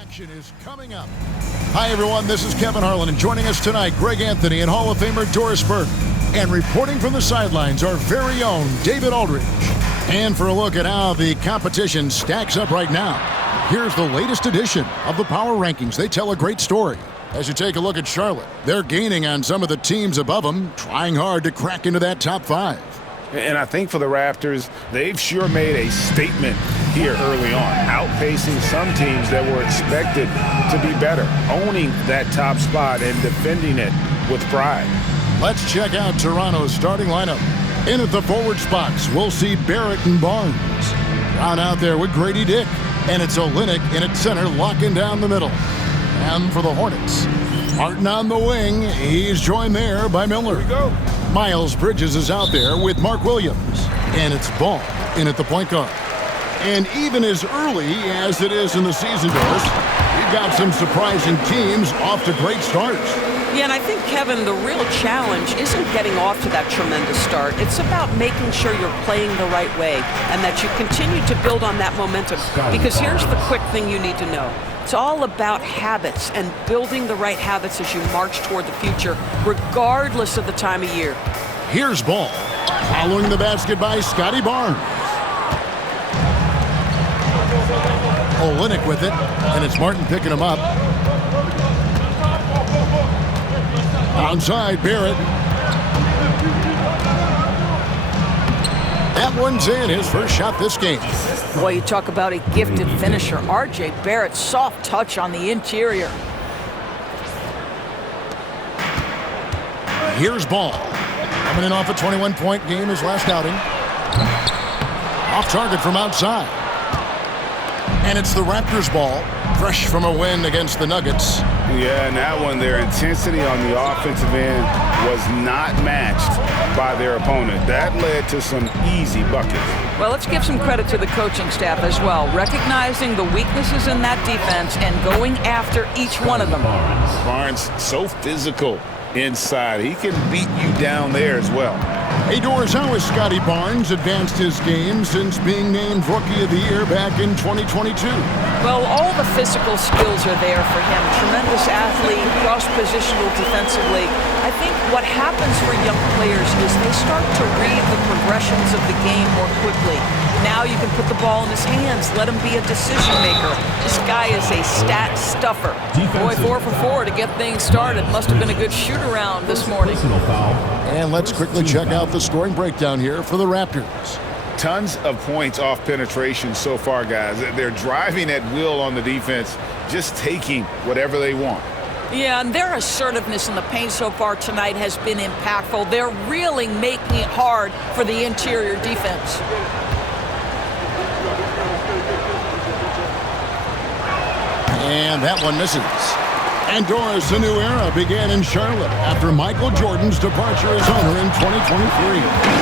action is coming up. Hi, everyone. This is Kevin Harlan, and joining us tonight, Greg Anthony and Hall of Famer Doris Burke. And reporting from the sidelines, our very own David Aldridge. And for a look at how the competition stacks up right now, here's the latest edition of the Power Rankings. They tell a great story. As you take a look at Charlotte, they're gaining on some of the teams above them, trying hard to crack into that top 5. And I think for the Raptors, they've sure made a statement here early on, outpacing some teams that were expected to be better, owning that top spot and defending it with pride. Let's check out Toronto's starting lineup. In at the forward spots, we'll see Barrett and Barnes. Down out there with Grady Dick. And it's Olynyk in at center, locking down the middle. And for the Hornets, Martin on the wing. He's joined there by Miller. Here we go. Miles Bridges is out there with Mark Williams. And it's Ball in at the point guard. And even as early as it is in the season, Doris, we've got some surprising teams off to great starts. Yeah, and I think, Kevin, the real challenge isn't getting off to that tremendous start. It's about making sure you're playing the right way and that you continue to build on that momentum. Because here's the quick thing you need to know. It's all about habits and building the right habits as you march toward the future, regardless of the time of year. Here's Ball. Following the basket by Scotty Barnes. Olynyk with it, and it's Martin picking him up. Outside, Barrett. That one's in, his first shot this game. Boy, you talk about a gifted finisher. R.J. Barrett, soft touch on the interior. Here's Ball. Coming in off a 21-point game his last outing. Off target from outside. And it's the Raptors ball, fresh from a win against the Nuggets. Yeah, and that one, their intensity on the offensive end was not matched by their opponent. That led to some easy buckets. Well, let's give some credit to the coaching staff as well, recognizing the weaknesses in that defense and going after each one of them. Barnes, so physical inside. He can beat you down there as well. Hey, Doris, how has Scotty Barnes advanced his game since being named Rookie of the Year back in 2022? Well, all the physical skills are there for him. Tremendous athlete, cross-positional defensively. I think what happens for young players is they start to read the progressions of the game more quickly. Now you can put the ball in his hands, let him be a decision maker. This guy is a stat stuffer. Boy, 4 for 4 to get things started. Must have been a good shoot-around this morning. And let's quickly check out the scoring breakdown here for the Raptors. Tons of points off penetration so far, guys. They're driving at will on the defense, just taking whatever they want. Yeah, and their assertiveness in the paint so far tonight has been impactful. They're really making it hard for the interior defense. And that one misses. And Doris, a new era began in Charlotte after Michael Jordan's departure as owner in 2023.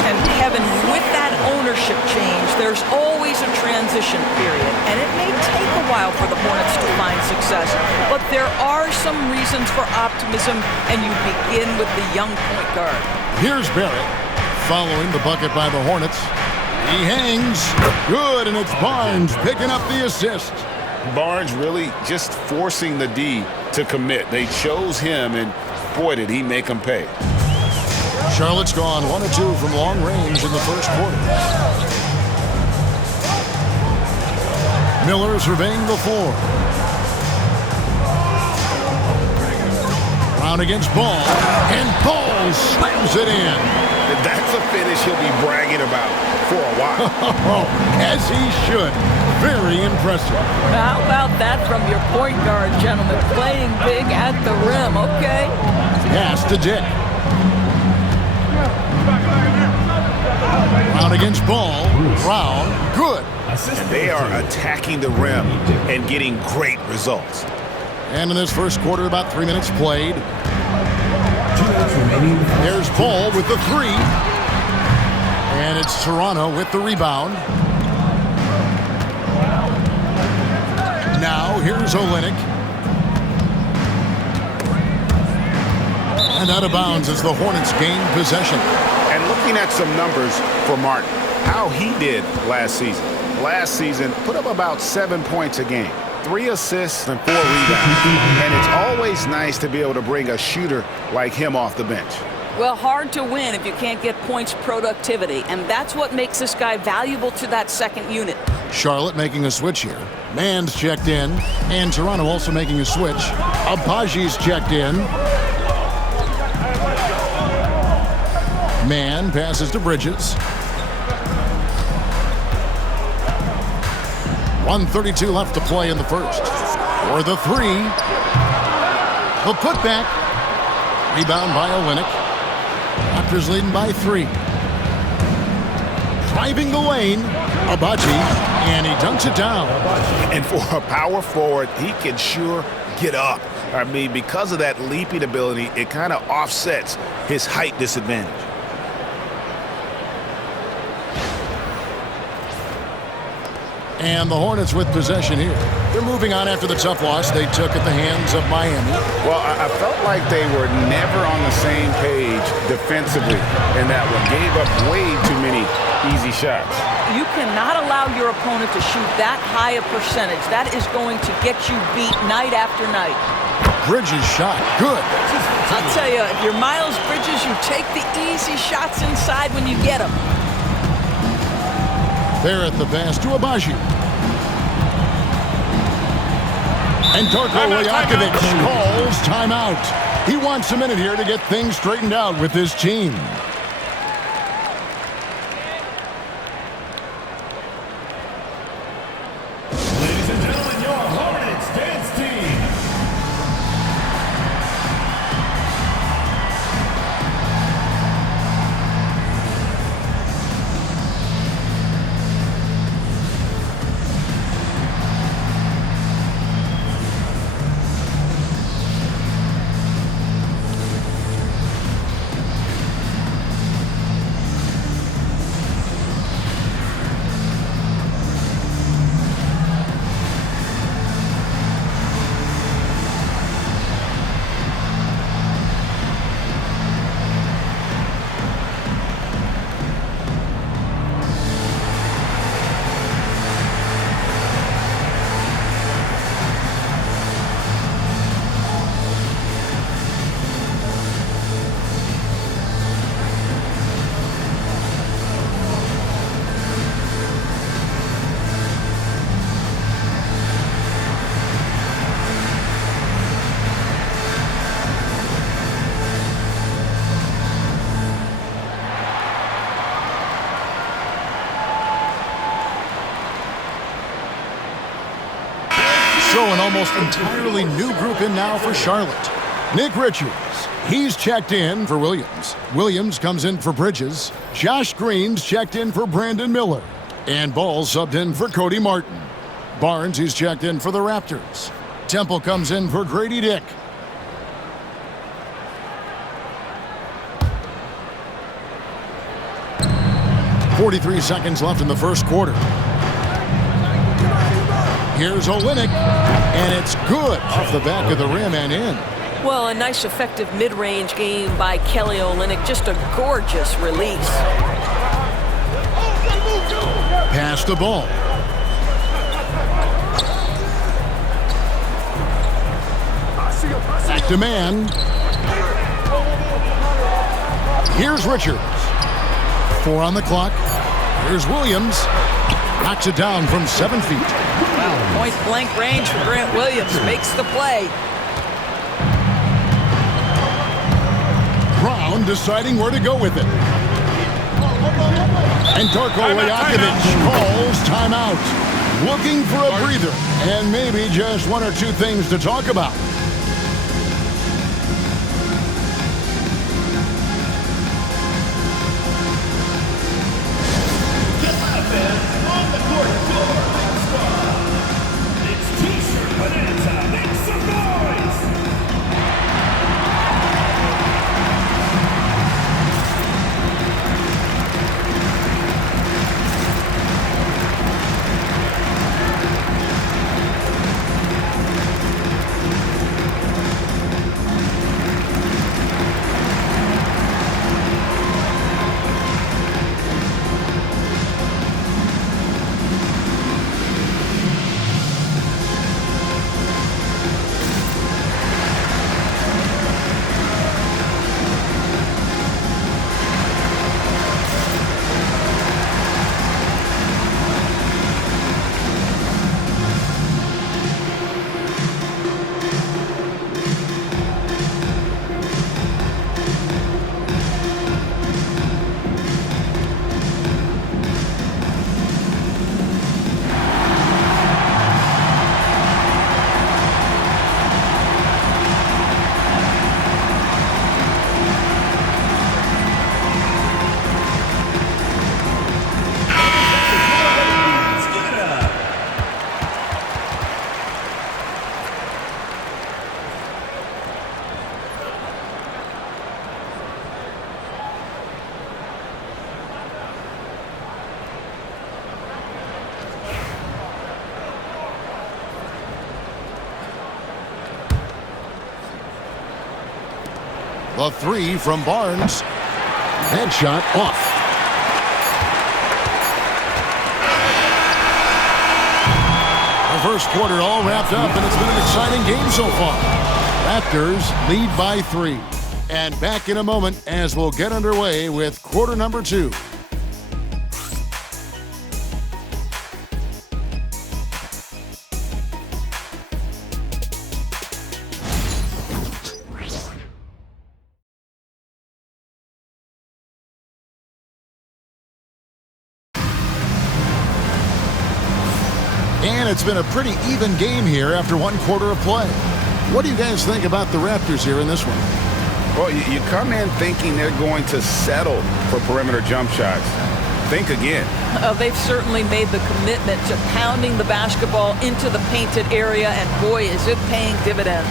And Kevin, with that ownership change, there's always a transition period. And it may take a while for the Hornets to find success. But there are some reasons for optimism, and you begin with the young point guard. Here's Barrett, following the bucket by the Hornets. He hangs. Good, and it's Barnes picking up the assist. Barnes really just forcing the D to commit. They chose him, and boy, did he make them pay. Charlotte's gone 1 of 2 from long range in the first quarter. Miller surveying the floor. Round against Ball, and Ball slams it in. That's a finish he'll be bragging about for a while. As he should. Very impressive. How about that from your point guard, gentlemen? Playing big at the rim, okay? Pass to Dick. Round against Ball. Brown. Good. And they are attacking the rim and getting great results. And in this first quarter, about 3 minutes played. There's Ball with the 3. And it's Toronto with the rebound. Now, here's Olynyk. And out of bounds as the Hornets gain possession. And looking at some numbers for Martin, how he did last season. Last season, put up about 7 points a game. 3 assists and 4 rebounds. And it's always nice to be able to bring a shooter like him off the bench. Well, hard to win if you can't get points productivity, and that's what makes this guy valuable to that second unit. Charlotte making a switch here. Mann's checked in, and Toronto also making a switch. Abaji's checked in. Mann passes to Bridges. 1:32 left to play in the first. For the three. The putback. Rebound by Olynyk. Raptors leading by 3. Driving the lane. Abaji. And he dunks it down. And for a power forward, he can sure get up. I mean, because of that leaping ability, it kind of offsets his height disadvantage. And the Hornets with possession here. They're moving on after the tough loss they took at the hands of Miami. Well, I felt like they were never on the same page defensively in that one. Gave up way too many easy shots. You cannot allow your opponent to shoot that high a percentage. That is going to get you beat night after night. Bridges shot. Good. I'll tell you, if you're Miles Bridges, you take the easy shots inside when you get them. There at the pass to Abaji. And Darko Rajakovic calls timeout. He wants a minute here to get things straightened out with his team. Ladies and gentlemen, your Hornets dance team. So an almost entirely new group in now for Charlotte. Nick Richards, he's checked in for Williams. Williams comes in for Bridges. Josh Green's checked in for Brandon Miller. And Ball subbed in for Cody Martin. Barnes, he's checked in for the Raptors. Temple comes in for Grady Dick. .43 seconds left in the first quarter. Here's Olynyk, and it's good off the back of the rim and in. Well, a nice effective mid-range game by Kelly Olynyk. Just a gorgeous release. Pass the ball. Back to Mann. Here's Richards. 4 on the clock. Here's Williams. Knocks it down from 7 feet. Wow, point-blank range for Grant Williams. Makes the play. Brown deciding where to go with it. And Darko Rajakovic calls timeout. Looking for a breather and maybe just 1 or 2 things to talk about. The three from Barnes. Headshot off. The first quarter all wrapped up, and it's been an exciting game so far. Raptors lead by 3. And back in a moment as we'll get underway with quarter number 2. And it's been a pretty even game here after one quarter of play. What do you guys think about the Raptors here in this one? Well, you come in thinking they're going to settle for perimeter jump shots. Think again. They've certainly made the commitment to pounding the basketball into the painted area, and boy, is it paying dividends.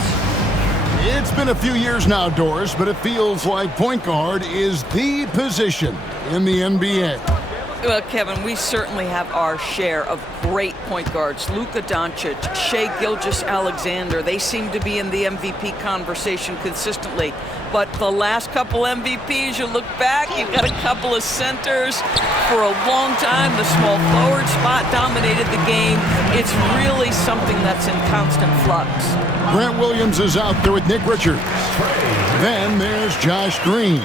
It's been a few years now, Doris, but it feels like point guard is the position in the NBA. Well, Kevin, we certainly have our share of great point guards. Luka Doncic, Shai Gilgeous-Alexander, they seem to be in the MVP conversation consistently. But the last couple MVPs, you look back, you've got a couple of centers. For a long time, the small forward spot dominated the game. It's really something that's in constant flux. Grant Williams is out there with Nick Richards. Then there's Josh Green.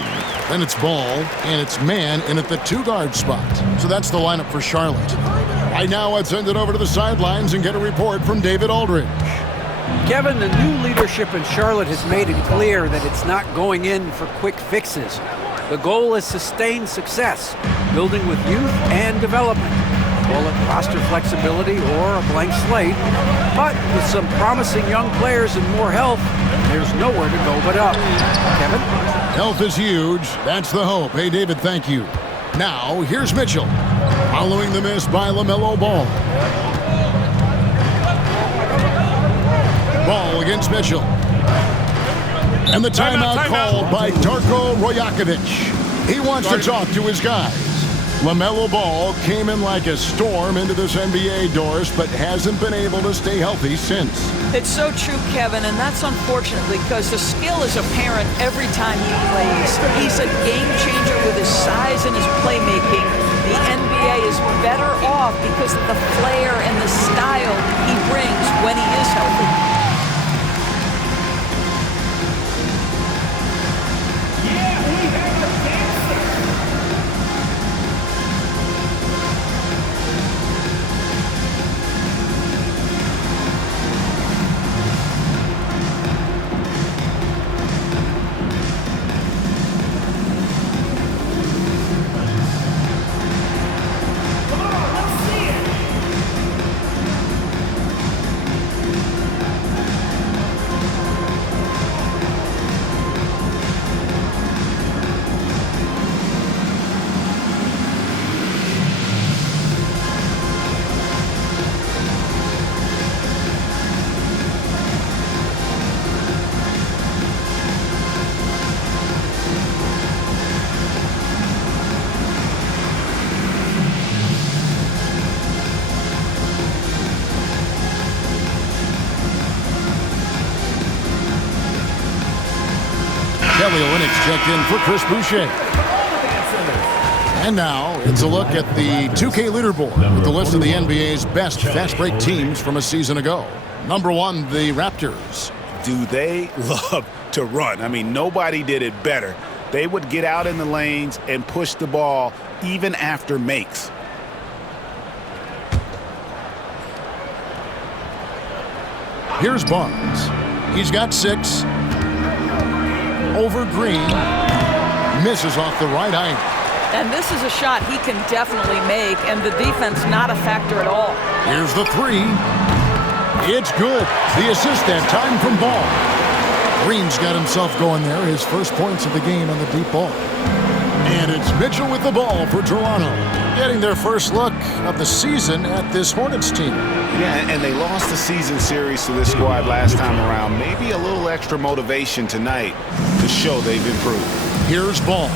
Then it's Ball, and it's Man in at the 2-guard spot. So that's the lineup for Charlotte. Right now, let's send it over to the sidelines and get a report from David Aldridge. Kevin, the new leadership in Charlotte has made it clear that it's not going in for quick fixes. The goal is sustained success, building with youth and development. Call it roster flexibility or a blank slate. But with some promising young players and more health, there's nowhere to go but up. Kevin? Health is huge. That's the hope. Hey, David, thank you. Now, here's Mitchell. Following the miss by LaMelo Ball. Ball against Mitchell. And the timeout called by Darko Rajakovic. He wants to talk to his guys. LaMelo Ball came in like a storm into this NBA, Doris, but hasn't been able to stay healthy since. It's so true, Kevin, and that's unfortunate because the skill is apparent every time he plays. He's a game changer with his size and his playmaking. The NBA is better off because of the flair and the style he brings when he is healthy. Kelly Olynyk checked in for Chris Boucher. And now it's a look at the 2K leaderboard with the list of the NBA's best fast break teams from a season ago. Number 1, the Raptors. Do they love to run? I mean, nobody did it better. They would get out in the lanes and push the ball even after makes. Here's Barnes. He's got 6. Over Green. Misses off the right eye. And this is a shot he can definitely make, and the defense not a factor at all. Here's the 3. It's good. The assist that time from Ball. Green's got himself going there. His first points of the game on the deep ball. And it's Mitchell with the ball for Toronto. Getting their first look of the season at this Hornets team. Yeah, and they lost the season series to this squad last time around. Maybe a little extra motivation tonight to show they've improved. Here's Ball.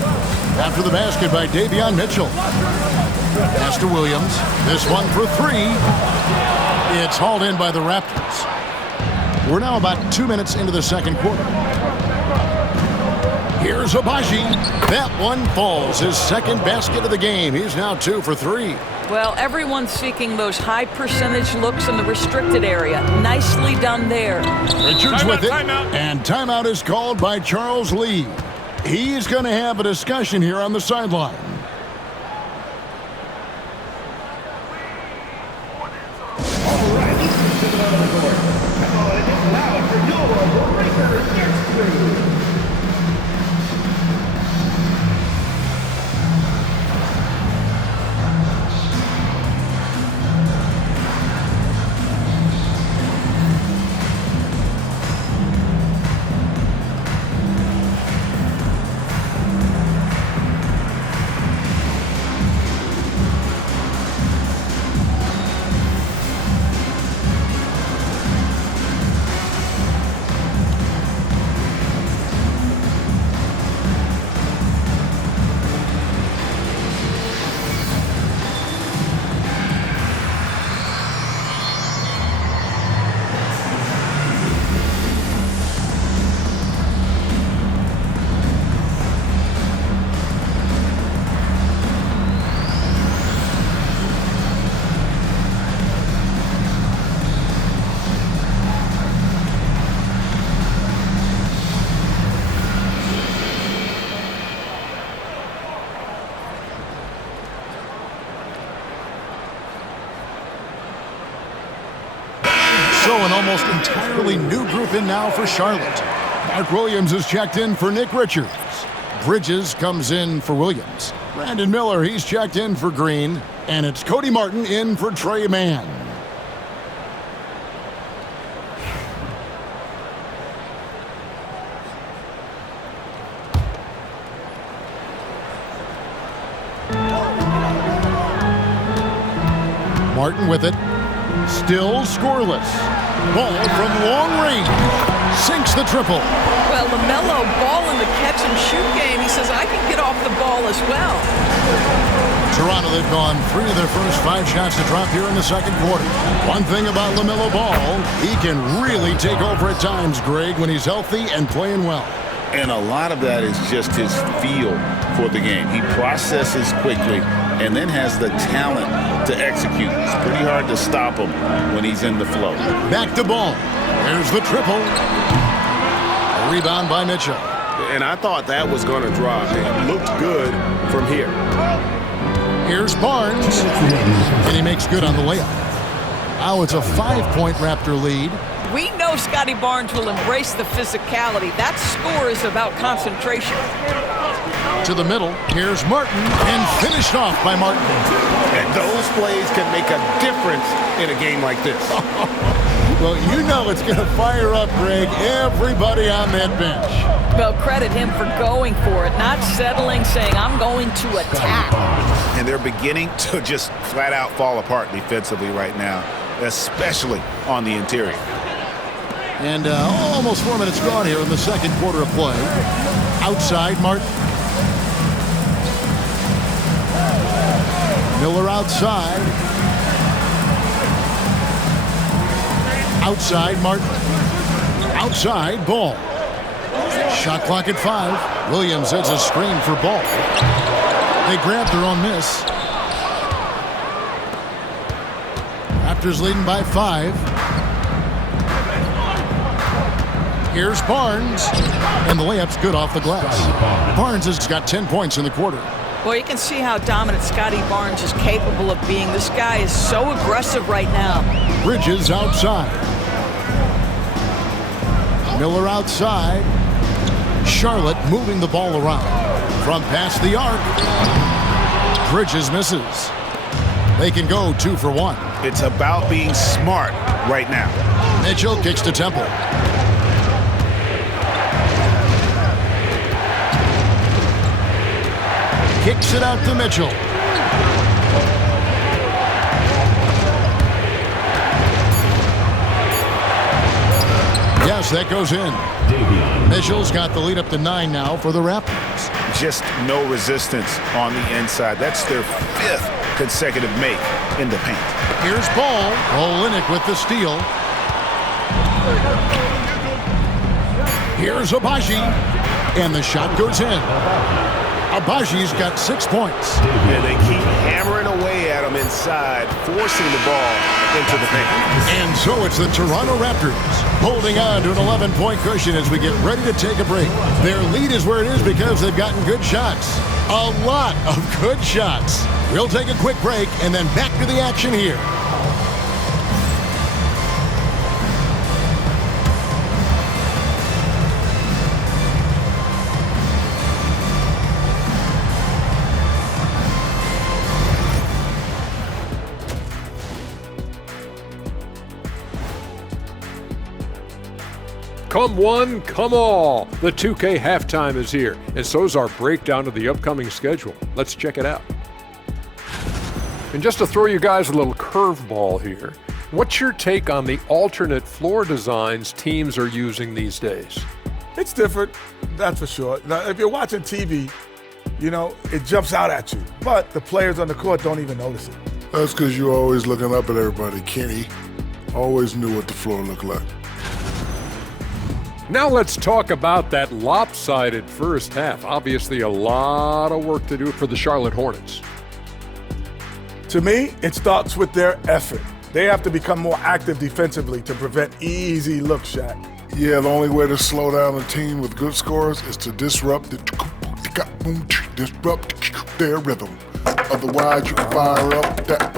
After the basket by Davion Mitchell. Pass to Williams. This one for 3. It's hauled in by the Raptors. We're now about 2 minutes into the second quarter. Here's Abaji. That one falls. His second basket of the game. He's now 2 for 3. Well, everyone's seeking those high percentage looks in the restricted area. Nicely done there. Richards with it. And timeout is called by Charles Lee. He's going to have a discussion here on the sideline. So an almost entirely new group in now for Charlotte. Mark Williams is checked in for Nick Richards. Bridges comes in for Williams. Brandon Miller, he's checked in for Green. And it's Cody Martin in for Trey Mann. Martin with it. Still scoreless. Ball from long range. Sinks the triple. Well, LaMelo ball in the catch-and-shoot game. He says, I can get off the ball as well. Toronto, they've gone 3 of their first 5 shots to drop here in the second quarter. One thing about LaMelo Ball, he can really take over at times, Greg, when he's healthy and playing well. And a lot of that is just his feel for the game. He processes quickly and then has the talent to execute. It's pretty hard to stop him when he's in the flow. Back to Ball. There's the triple. A rebound by Mitchell. And I thought that was going to drop. It looked good from here. Here's Barnes. And he makes good on the layup. Now it's a 5-point Raptor lead. We know Scotty Barnes will embrace the physicality. That score is about concentration. To the middle, here's Martin, and finished off by Martin. And those plays can make a difference in a game like this. Well, you know it's going to fire up, Greg, everybody on that bench. Well, credit him for going for it, not settling, saying, I'm going to attack. And they're beginning to just flat out fall apart defensively right now, especially on the interior. And almost 4 minutes gone here in the second quarter of play. Outside, Martin. Miller outside. Outside, Martin. Outside, Ball. Shot clock at 5. Williams sets a screen for Ball. They grab their own miss. Raptors leading by 5. Here's Barnes. And the layup's good off the glass. Barnes has got 10 points in the quarter. Well, you can see how dominant Scotty Barnes is capable of being. This guy is so aggressive right now. Bridges outside. Miller outside. Charlotte moving the ball around. From past the arc. Bridges misses. They can go 2 for 1. It's about being smart right now. Mitchell kicks to Temple. Kicks it out to Mitchell. Yes, that goes in. Mitchell's got the lead up to 9 now for the Raptors. Just no resistance on the inside. That's their 5th consecutive make in the paint. Here's Ball. Olynyk with the steal. Here's Abaji. And the shot goes in. Abaji's got 6 points. And they keep hammering away at him inside, forcing the ball into the paint. And so it's the Toronto Raptors holding on to an 11-point cushion as we get ready to take a break. Their lead is where it is because they've gotten good shots. A lot of good shots. We'll take a quick break and then back to the action here. Come one, come all. The 2K halftime is here, and so's our breakdown of the upcoming schedule. Let's check it out. And just to throw you guys a little curveball here, what's your take on the alternate floor designs teams are using these days? It's different, that's for sure. Now, if you're watching TV, you know, it jumps out at you. But the players on the court don't even notice it. That's because you're always looking up at everybody, Kenny. Always knew what the floor looked like. Now let's talk about that lopsided first half. Obviously a lot of work to do for the Charlotte Hornets. To me, it starts with their effort. They have to become more active defensively to prevent easy look shot. Yeah, the only way to slow down a team with good scores is to disrupt their rhythm. Otherwise, you can fire up that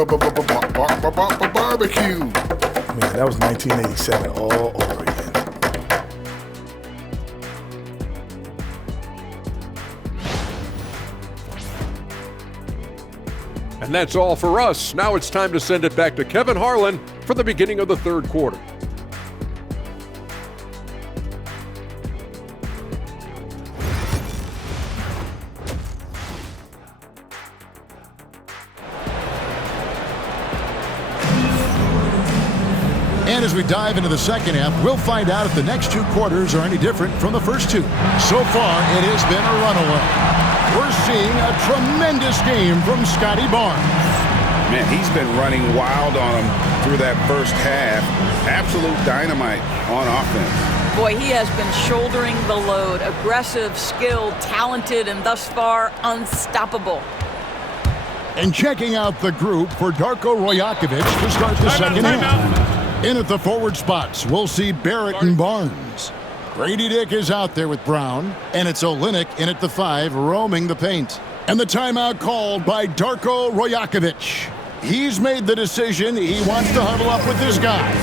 barbecue. Man, that was 1987 all over again. And that's all for us. Now it's time to send it back to Kevin Harlan for the beginning of the third quarter. And as we dive into the second half, we'll find out if the next 2 quarters are any different from the first 2. So far, it has been a runaway. We're seeing a tremendous game from Scotty Barnes. Man, he's been running wild on him through that first half. Absolute dynamite on offense. Boy, he has been shouldering the load. Aggressive, skilled, talented, and thus far unstoppable. And checking out the group for Darko Rajakovic to start the second half. In at the forward spots, we'll see Barrett and Barnes. Grady Dick is out there with Brown, and it's Olynyk in at the 5, roaming the paint. And the timeout called by Darko Rajakovic. He's made the decision he wants to huddle up with this guy.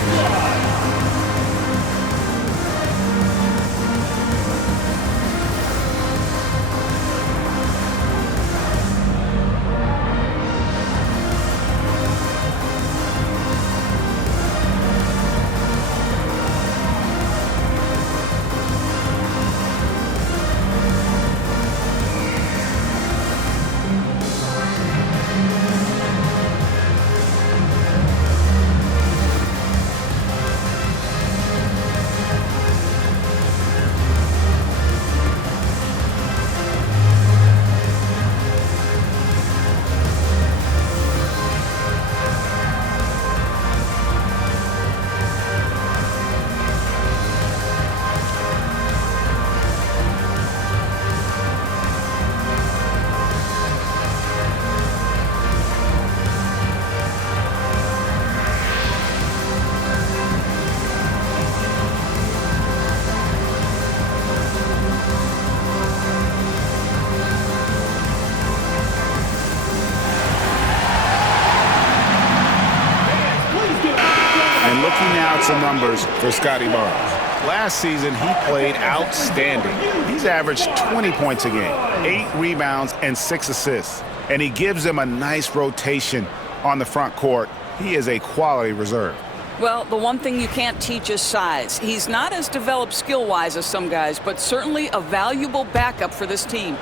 Some numbers for Scotty Barnes. Last season, he played outstanding. He's averaged 20 points a game, 8 rebounds, and 6 assists. And he gives them a nice rotation on the front court. He is a quality reserve. Well, the one thing you can't teach is size. He's not as developed skill-wise as some guys, but certainly a valuable backup for this team.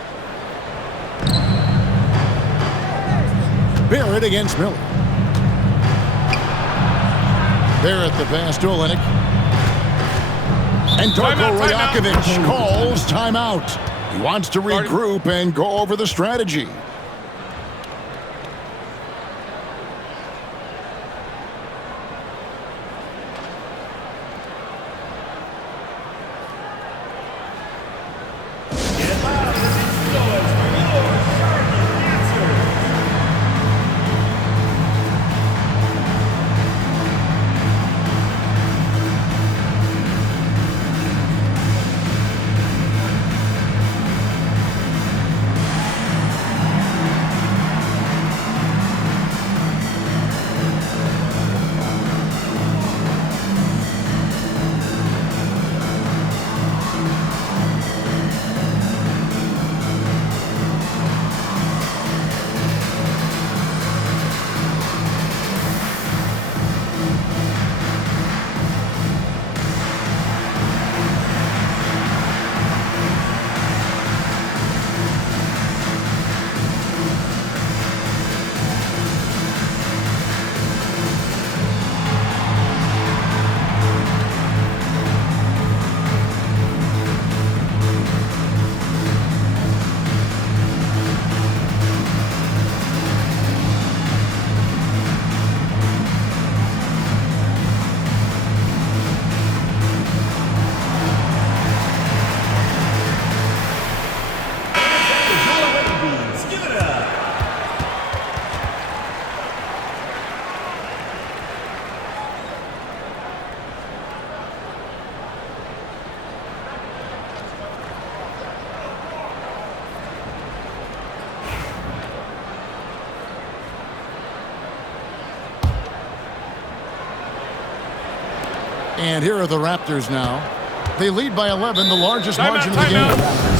Barrett against Miller. Barrett the pass to Olynyk. And Darko Rajakovic calls timeout. He wants to regroup and go over the strategy. And here are the Raptors now. They lead by 11, the largest margin of the game.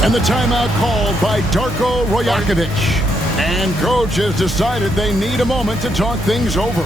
And the timeout called by Darko Rajakovic. And coach has decided they need a moment to talk things over.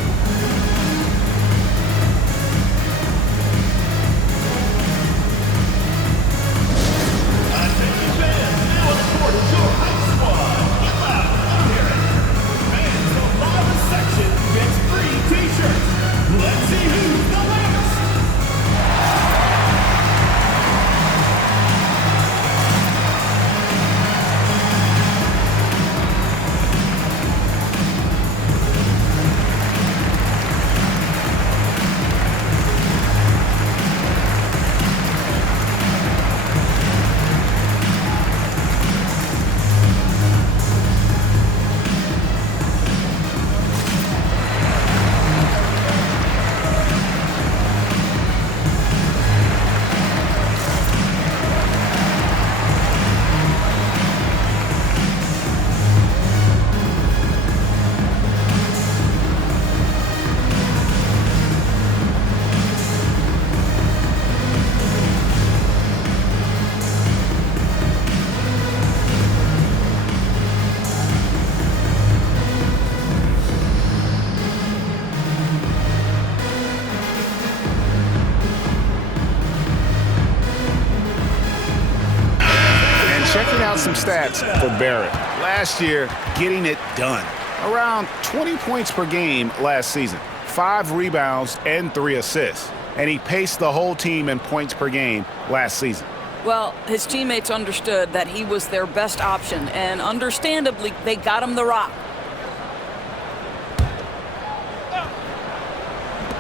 Checking out some stats for Barrett. Last year, getting it done. Around 20 points per game last season. 5 rebounds and 3 assists. And he paced the whole team in points per game last season. Well, his teammates understood that he was their best option, and understandably, they got him the rock.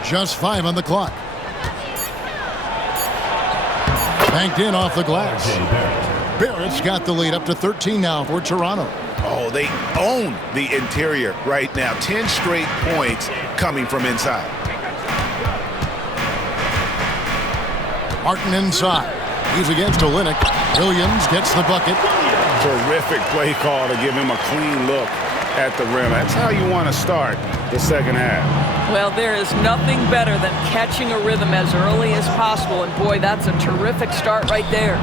Just 5 on the clock. Banked in off the glass. Barrett's got the lead up to 13 now for Toronto. Oh, they own the interior right now. 10 straight points coming from inside. Martin inside. He's against Olynyk. Williams gets the bucket. Terrific play call to give him a clean look at the rim. That's how you want to start the second half. Well, there is nothing better than catching a rhythm as early as possible, and boy, that's a terrific start right there.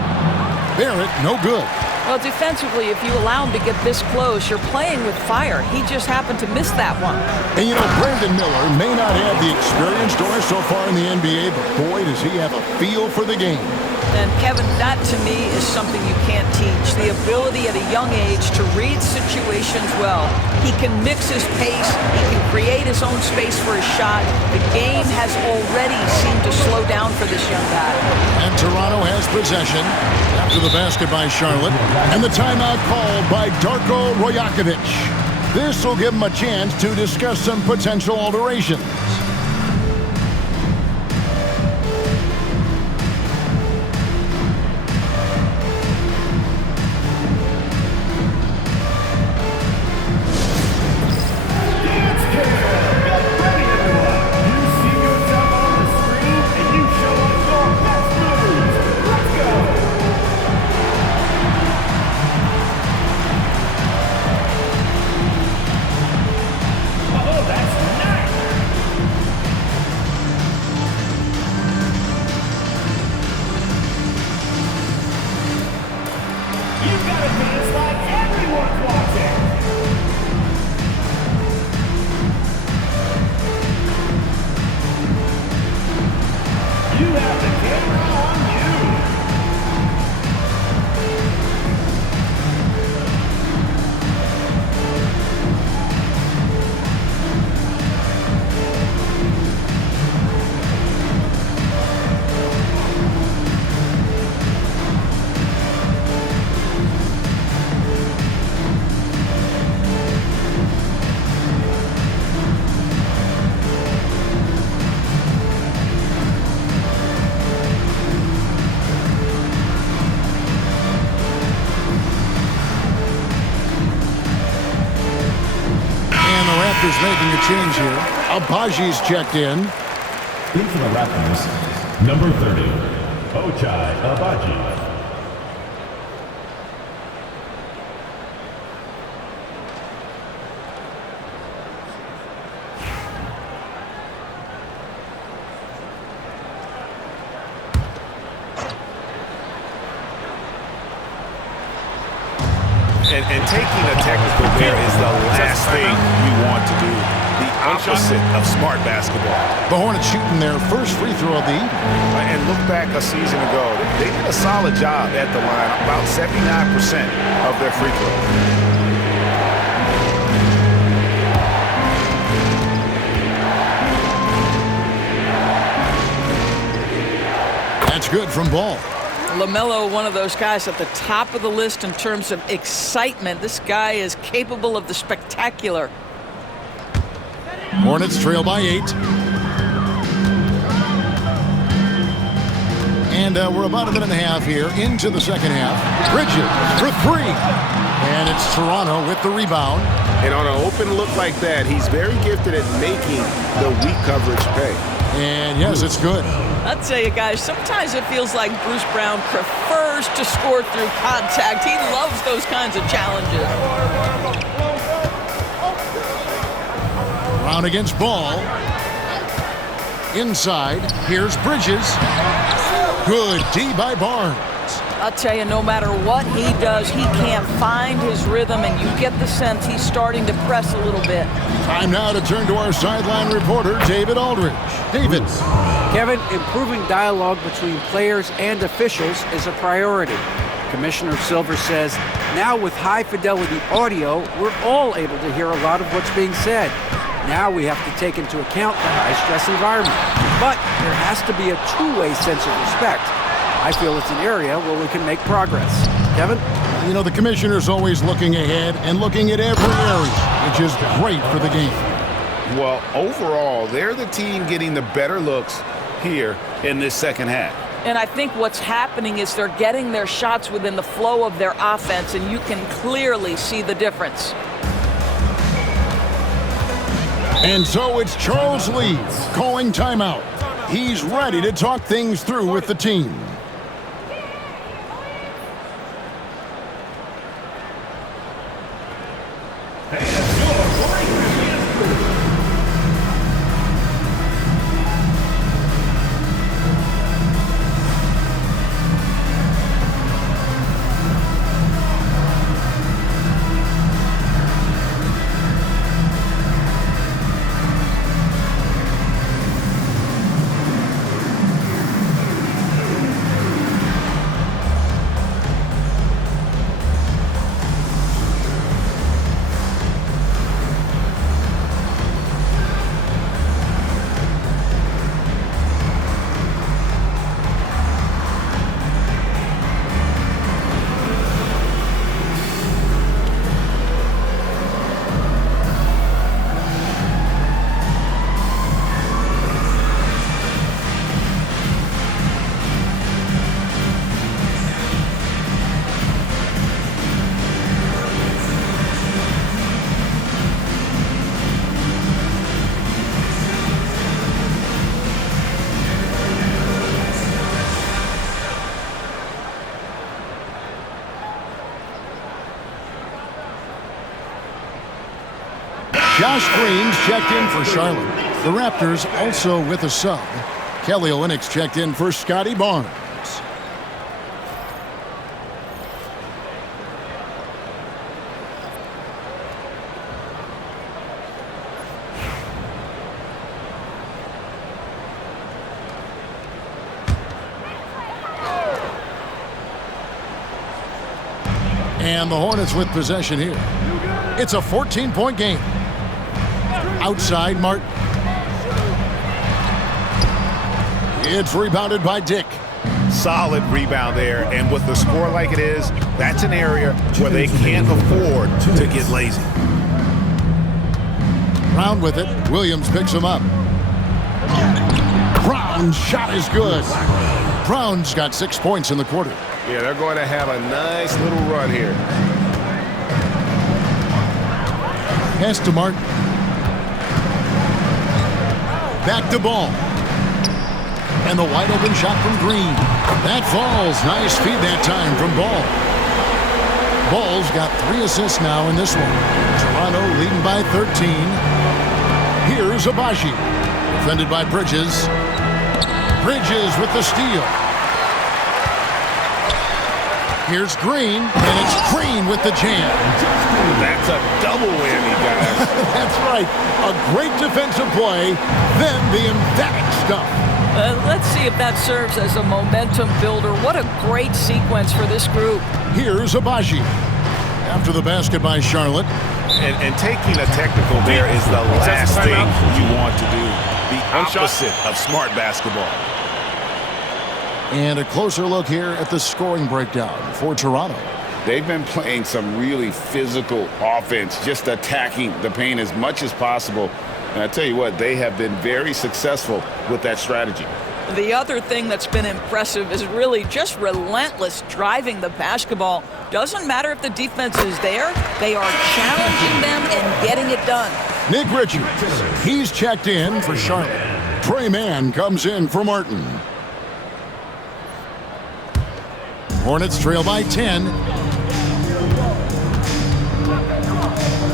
Barrett, no good. Well, defensively, if you allow him to get this close, you're playing with fire. He just happened to miss that one. And you know, Brandon Miller may not have the experience, Doris, so far in the NBA, but boy, does he have a feel for the game. And Kevin, that to me is something you can't teach. The ability at a young age to read situations well. He can mix his pace. He can create his own space for his shot. The game has already seemed to slow down for this young guy. And Toronto has possession after the basket by Charlotte. And the timeout called by Darko Rajakovic. This will give him a chance to discuss some potential alterations. Making a change here. Abaji's checked in. Into the Raptors, number 30, Ochai Abaji. And taking a technical there is the last thing you want to do. The opposite of smart basketball. The Hornets shooting their first free throw of the evening. And look back a season ago. They did a solid job at the line, about 79% of their free throws. That's good from Ball. LaMelo, one of those guys at the top of the list in terms of excitement. This guy is capable of the spectacular. Hornets trail by 8. And we're about a minute and a half here into the second half. Bridges for 3. And it's Toronto with the rebound. And on an open look like that, he's very gifted at making the weak coverage pay. And yes, it's good. I'll tell you guys, sometimes it feels like Bruce Brown prefers to score through contact. He loves those kinds of challenges. Brown against Ball. Inside, here's Bridges. Good D by Barnes. I'll tell you, no matter what he does, he can't find his rhythm, and you get the sense he's starting to press a little bit. Time now to turn to our sideline reporter, David Aldridge. David. Kevin, improving dialogue between players and officials is a priority. Commissioner Silver says, now with high-fidelity audio, we're all able to hear a lot of what's being said. Now we have to take into account the high-stress environment. But there has to be a two-way sense of respect. I feel it's an area where we can make progress. Kevin? You know, the commissioner's always looking ahead and looking at every area, which is great for the game. Well, overall, they're the team getting the better looks here in this second half. And I think what's happening is they're getting their shots within the flow of their offense, and you can clearly see the difference. And so it's Charles Lee calling timeout. He's ready to talk things through with the team. Josh Green's checked in for Charlotte. The Raptors also with a sub. Kelly Olynyk's checked in for Scotty Barnes. And the Hornets with possession here. It's a 14-point game. Outside Martin. It's rebounded by Dick. Solid rebound there, and with the score like it is, that's an area where they can't afford to get lazy. Brown with it. Williams picks him up. Brown's shot is good. Brown's got 6 points in the quarter. Yeah, they're going to have a nice little run here. Pass to Martin. Back to Ball. And the wide open shot from Green. That falls. Nice feed that time from Ball. Ball's got 3 assists now in this one. Toronto leading by 13. Here's Abaji. Defended by Bridges. Bridges with the steal. Here's Green, and it's Green with the jam. That's a double whammy, guys. That's right. A great defensive play, then the emphatic stuff. Let's see if that serves as a momentum builder. What a great sequence for this group. Here's Abaji. After the basket by Charlotte. And taking a technical there is the last thing you want to do. The opposite of smart basketball. And a closer look here at the scoring breakdown for Toronto. They've been playing some really physical offense, just attacking the paint as much as possible. And I tell you what, they have been very successful with that strategy. The other thing that's been impressive is really just relentless driving the basketball. Doesn't matter if the defense is there, they are challenging them and getting it done. Nick Richards, he's checked in for Charlotte. Trey Mann comes in for Martin. Hornets trail by 10.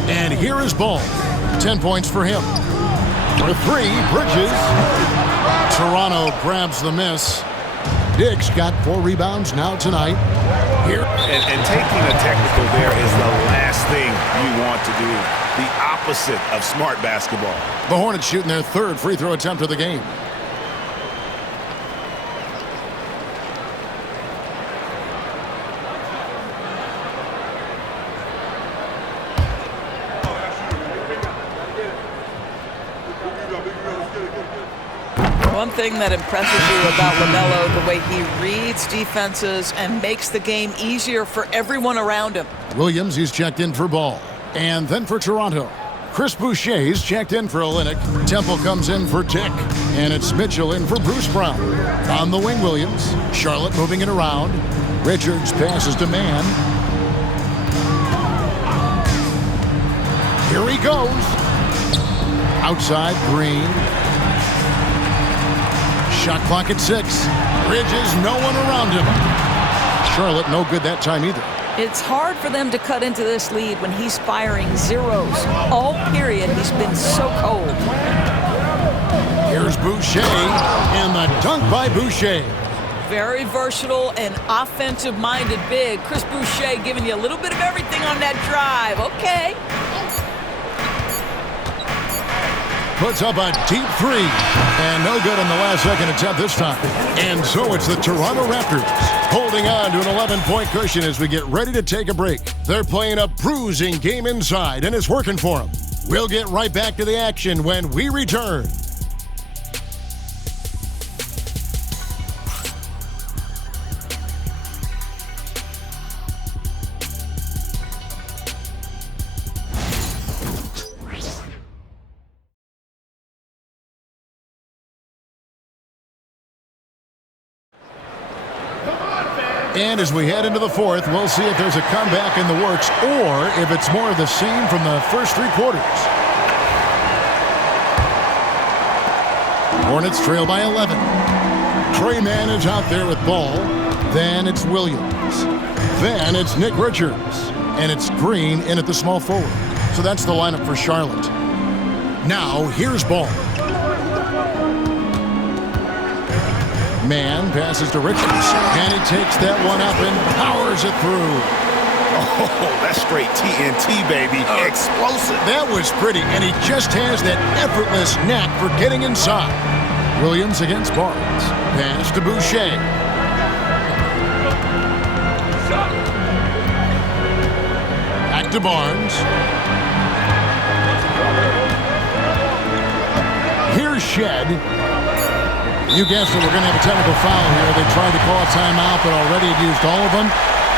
And here is Ball. 10 points for him. For 3, Bridges. Toronto grabs the miss. Diggs got 4 rebounds now tonight. Here. And taking a technical there is the last thing you want to do. The opposite of smart basketball. The Hornets shooting their 3rd free throw attempt of the game. One thing that impresses you about LaMelo, the way he reads defenses and makes the game easier for everyone around him. Williams, he's checked in for Ball. And then for Toronto, Chris Boucher's checked in for Olynyk. Temple comes in for Tick. And it's Mitchell in for Bruce Brown. On the wing, Williams. Charlotte moving it around. Richards passes to Mann. Here he goes. Outside, Green. Shot clock at 6. Bridges, no one around him. Charlotte, no good that time either. It's hard for them to cut into this lead when he's firing zeros. All period, he's been so cold. Here's Boucher, and the dunk by Boucher. Very versatile and offensive-minded big. Chris Boucher giving you a little bit of everything on that drive. Okay. Puts up a deep 3. And no good on the last second attempt this time. And so it's the Toronto Raptors holding on to an 11-point cushion as we get ready to take a break. They're playing a bruising game inside, and it's working for them. We'll get right back to the action when we return. And as we head into the 4th, we'll see if there's a comeback in the works or if it's more of the same from the first 3 quarters. Hornets trail by 11. Trey Mann is out there with Ball. Then it's Williams. Then it's Nick Richards. And it's Green in at the small forward. So that's the lineup for Charlotte. Now, here's Ball. Mann passes to Richards, and he takes that one up and powers it through. Oh, that's straight TNT, baby. Explosive. That was pretty, and he just has that effortless knack for getting inside. Williams against Barnes. Pass to Boucher. Back to Barnes. Here's Shed. You guessed it, we're going to have a technical foul here. They tried to call a timeout, but already had used all of them.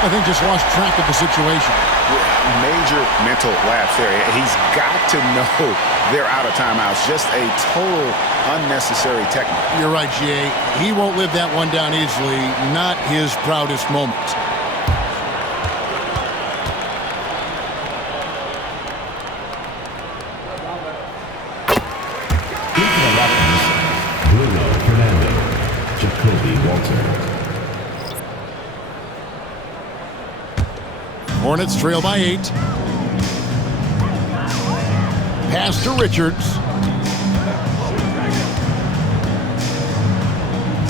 I think just lost track of the situation. Major mental lapse there. He's got to know they're out of timeouts. Just a total unnecessary technique. You're right, G.A. He won't live that one down easily. Not his proudest moment. Hornets trail by 8. Pass to Richards.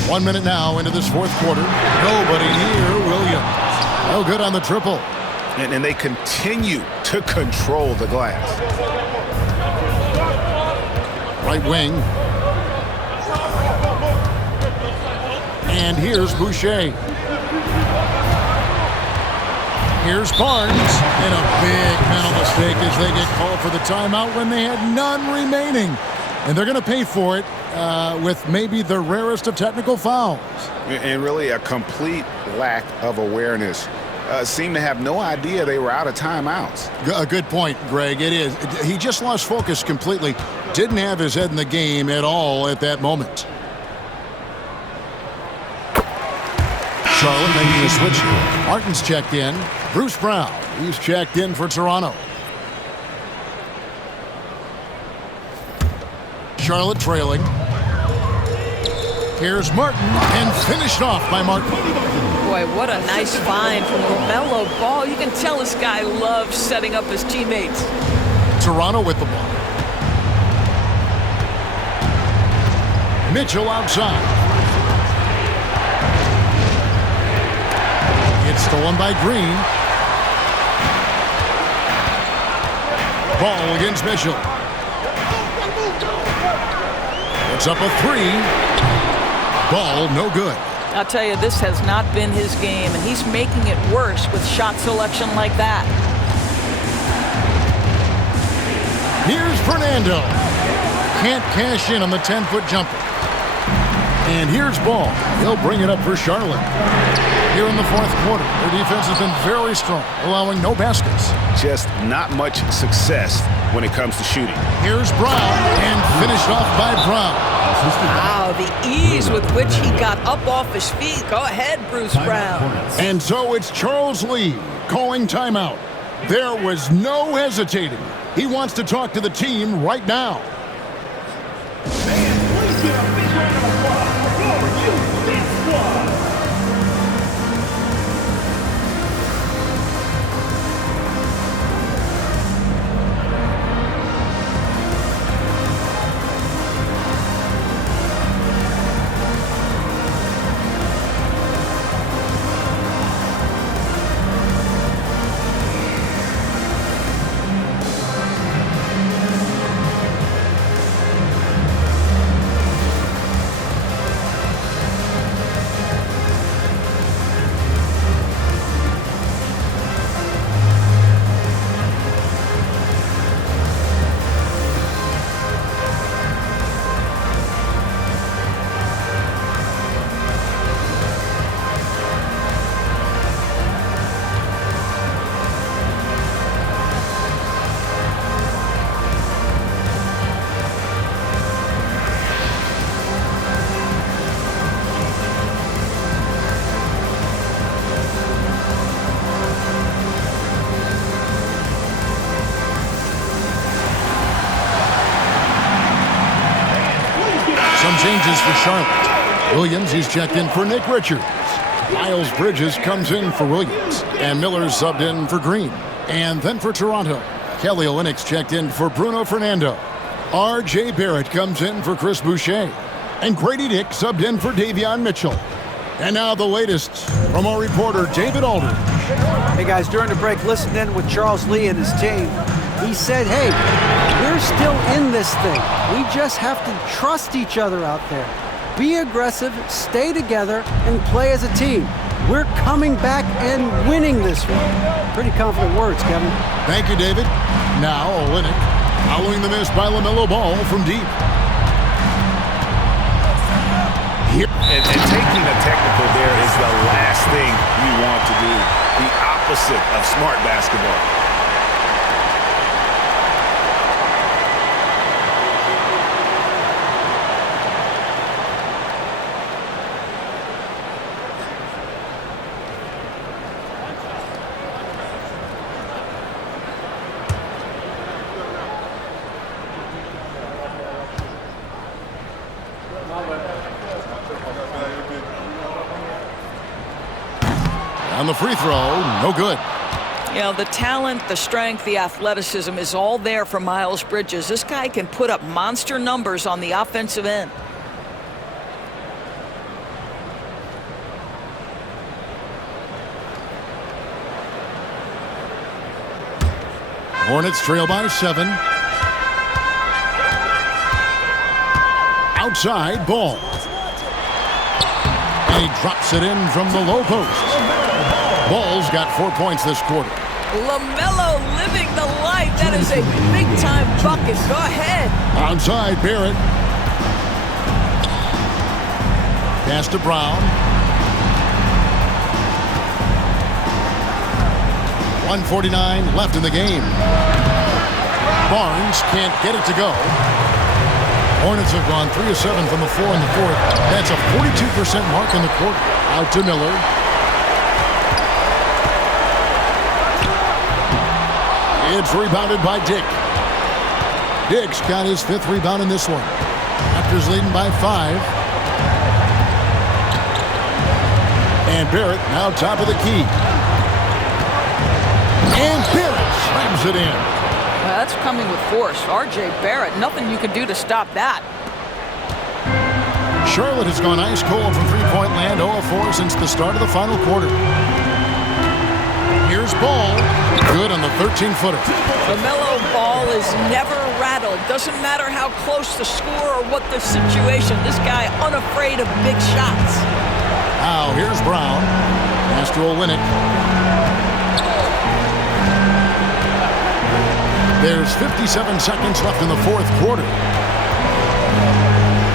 1 minute now into this 4th quarter. Nobody near Williams. No good on the triple. And they continue to control the glass. Right wing. And here's Boucher. Here's Barnes. And a big mental mistake as they get called for the timeout when they had none remaining. And they're going to pay for it with maybe the rarest of technical fouls. And really a complete lack of awareness. Seemed to have no idea they were out of timeouts. A good point, Greg. It is. He just lost focus completely. Didn't have his head in the game at all at that moment. Charlotte making a switch here. Martin's checked in. Bruce Brown, he's checked in for Toronto. Charlotte trailing. Here's Martin, and finished off by Martin. Boy, what a nice find from LaMelo Ball. You can tell this guy loves setting up his teammates. Toronto with the ball. Mitchell outside. It's stolen by Green. Ball against Mitchell. It's up a three. Ball no good. I'll tell you, this has not been his game, and he's making it worse with shot selection like that. Here's Fernando. Can't cash in on the 10-foot jumper. And here's Ball. He'll bring it up for Charlotte. Here in the fourth quarter, their defense has been very strong, allowing no baskets. Just not much success when it comes to shooting. Here's Brown, and finished off by Brown. Wow, the ease with which he got up off his feet. Go ahead, Bruce Brown. And so it's Charles Lee calling timeout. There was no hesitating. He wants to talk to the team right now. Some changes for Charlotte. Williams, he's checked in for Nick Richards. Miles Bridges comes in for Williams. And Miller's subbed in for Green. And then for Toronto, Kelly Olynyk's checked in for Bruno Fernando. R.J. Barrett comes in for Chris Boucher. And Grady Dick subbed in for Davion Mitchell. And now the latest from our reporter, David Aldridge. Hey guys, during the break, listen in with Charles Lee and his team. He said, hey, we're still in this thing. We just have to trust each other out there. Be aggressive, stay together, and play as a team. We're coming back and winning this one. Pretty confident words, Kevin. Thank you, David. Now, Olynyk, following the miss by LaMelo Ball from deep. Here. And taking a technical there is the last thing you want to do. The opposite of smart basketball. On the free throw, no good. You know, the talent, the strength, the athleticism is all there for Miles Bridges. This guy can put up monster numbers on the offensive end. Hornets trail by 7. Outside, ball. And he drops it in from the low post. Ball's got 4 points this quarter. LaMelo living the life. That is a big-time bucket. Go ahead. Onside, Barrett. Pass to Brown. 1:49 left in the game. Barnes can't get it to go. Hornets have gone 3 of 7 from the floor in the fourth. That's a 42% mark in the quarter. Out to Miller. It's rebounded by Dick. Dick's got his 5th rebound in this one. Raptors leading by 5. And Barrett now top of the key. And Barrett slams it in. That's coming with force. R.J. Barrett, nothing you can do to stop that. Charlotte has gone ice cold from three-point land, 0 of 4 since the start of the final quarter. Here's Ball. Good on the 13-footer. LaMelo Ball is never rattled. Doesn't matter how close the score or what the situation. This guy unafraid of big shots. Now here's Brown. Pass to Olynyk. There's 57 seconds left in the fourth quarter.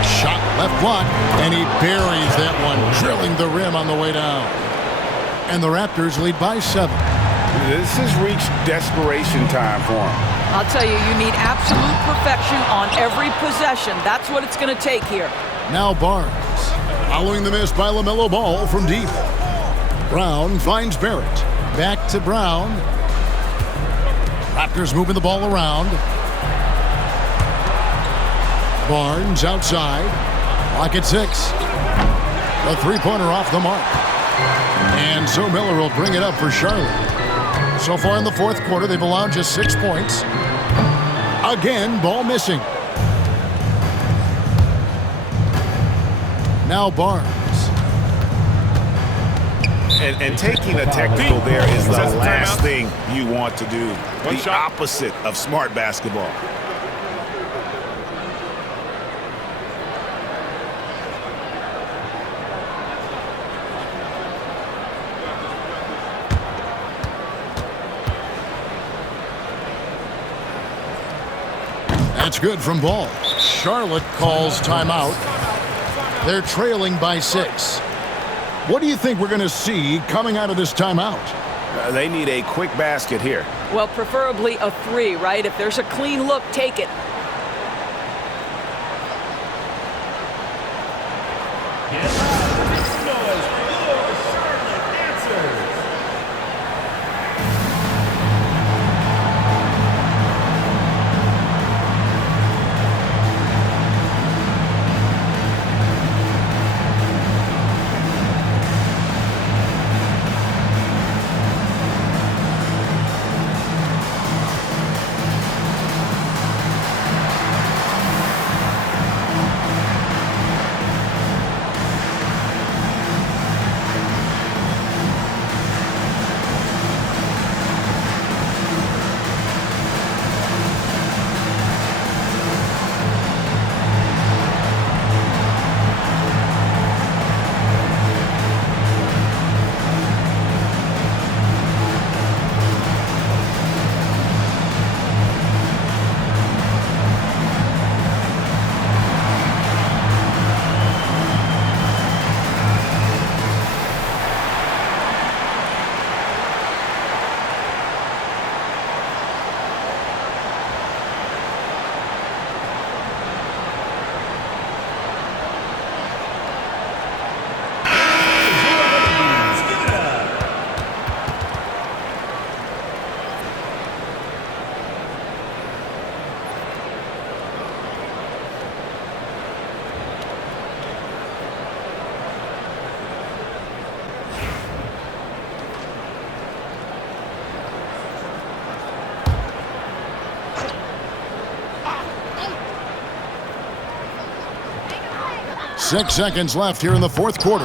Shot left block, and he buries that one, drilling the rim on the way down. And the Raptors lead by 7. This has reached desperation time for him. I'll tell you, you need absolute perfection on every possession. That's what it's going to take here. Now Barnes, following the miss by LaMelo Ball from deep. Brown finds Barrett. Back to Brown. Raptors moving the ball around. Barnes outside. Lock at 6. A three-pointer off the mark. And so Miller will bring it up for Charlotte. So far in the fourth quarter, they've allowed just 6 points. Again, ball missing. Now Barnes. And taking a technical there is the last thing you want to do. The opposite of smart basketball. That's good from Ball. Charlotte calls timeout. They're trailing by 6. What do you think we're going to see coming out of this timeout? They need a quick basket here. Well, preferably a 3, right? If there's a clean look, take it. Six seconds left here in the fourth quarter.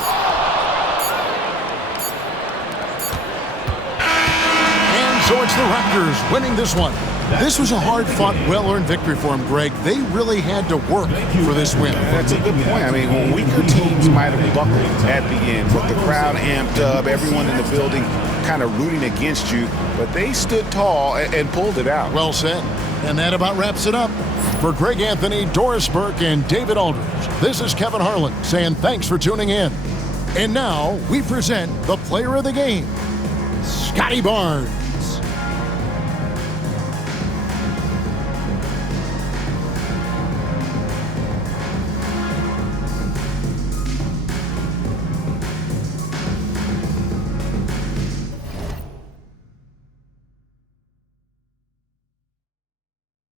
And so it's the Raptors winning this one. This was a hard-fought, well-earned victory for them, Greg. They really had to work for this win. That's a good point. I mean, weaker teams might have buckled at the end, but the crowd amped up, everyone in the building kind of rooting against you, but they stood tall and pulled it out. Well said. And that about wraps it up. For Greg Anthony, Doris Burke, and David Aldridge, this is Kevin Harlan saying thanks for tuning in. And now we present the player of the game, Scotty Barnes.